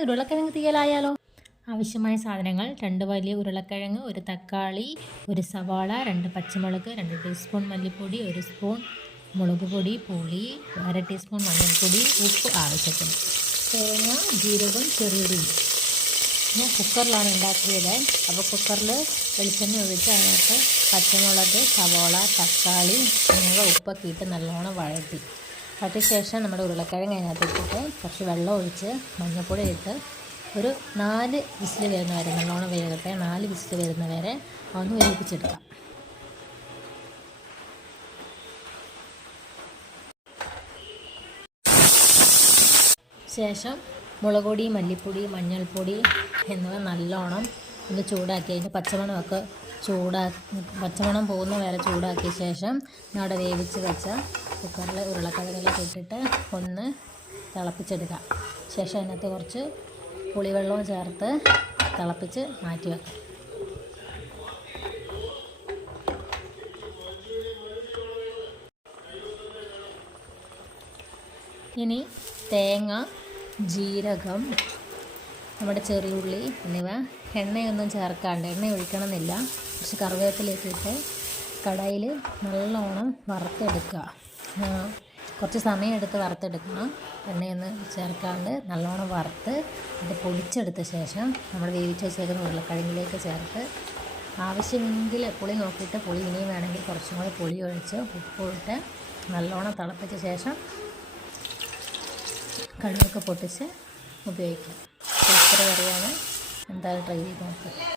നമുക്കിന്ന് ഉരുളക്കിഴങ്ങ് തീയലായാലോ. ആവശ്യമായ സാധനങ്ങൾ: 2 വലിയ ഉരുളക്കിഴങ്ങ്, 1 തക്കാളി, 1 സവാള, 2 പച്ചമുളക്, 2 ടീസ്പൂൺ മല്ലിപ്പൊടി, 1 സ്പൂൺ മുളക് പൊടി, പുളി, 1/2 ടീസ്പൂൺ മഞ്ഞൾപ്പൊടി, ഉപ്പ് ആവശ്യത്തിന്, തേങ്ങ, ജീരകം, ചെറിയുള്ളി. ഞാൻ കുക്കറിലാണ് ഉണ്ടാക്കിയത്. അപ്പോൾ കുക്കറിൽ വെളിച്ചെണ്ണ ഒഴിച്ച് അതിനകത്ത് പച്ചമുളക്, സവാള, തക്കാളി എന്നിവ ഉപ്പൊക്കെ ഇട്ട് നല്ലോണം വഴറ്റി ശേഷം നമ്മുടെ ഉരുളക്കിഴങ്ങ് അതിനകത്ത് ഇട്ടിട്ട് കുറച്ച് വെള്ളം ഒഴിച്ച് മഞ്ഞൾപ്പൊടി ഇട്ട് ഒരു 4 വിസിൽ വരുന്ന വരെ നല്ലോണം വേകട്ടെ. 4 വിസിൽ വരുന്ന വരെ ഒന്ന് വേവിച്ചെടുക്കാം. ശേഷം മുളക് പൊടി, മല്ലിപ്പൊടി, മഞ്ഞൾപ്പൊടി എന്നിവ നല്ലോണം ഒന്ന് ചൂടാക്കി അതിൻ്റെ പച്ചമണം പോകുന്ന വരെ ചൂടാക്കിയ ശേഷം അവിടെ വേവിച്ച് വെച്ച കുക്കറിൽ ഉരുളക്കിഴങ്ങിലേക്ക് ഇട്ടിട്ട് ഒന്ന് തിളപ്പിച്ചെടുക്കാം. ശേഷം അതിനകത്ത് കുറച്ച് പുളിവെള്ളവും ചേർത്ത് തിളപ്പിച്ച് മാറ്റി വെക്കാം. ഇനി തേങ്ങ, ജീരകം, നമ്മുടെ ചെറിയുള്ളി എന്നിവ എണ്ണയൊന്നും ചേർക്കാണ്ട്, എണ്ണ ഒഴിക്കണമെന്നില്ല, കുറച്ച് കറിവേപ്പിലയൊക്കെ ഇട്ട് കടായിൽ നല്ലോണം വറുത്തെടുക്കുക. കുറച്ച് സമയം എടുത്ത് വറുത്തെടുക്കണം. എണ്ണയൊന്നും ചേർക്കാണ്ട് നല്ലോണം വറുത്ത് അത് പൊടിച്ചെടുത്ത ശേഷം നമ്മൾ വേവിച്ച് വെച്ചേക്കുന്ന ഉരുളക്കിഴങ്ങിലേക്ക് ചേർത്ത് ആവശ്യമെങ്കിൽ പുളി നോക്കിയിട്ട് പുളി ഇനിയും വേണമെങ്കിൽ കുറച്ചും കൂടി പുളി ഒഴിച്ച് ഉപ്പിട്ട് നല്ലോണം തിളപ്പിച്ച ശേഷം കടുകൊക്കെ പൊട്ടിച്ച് ഉപയോഗിക്കാം. ഇത്ര കറിയാണ്. എന്തായാലും ട്രൈ ചെയ്ത് നോക്കുക.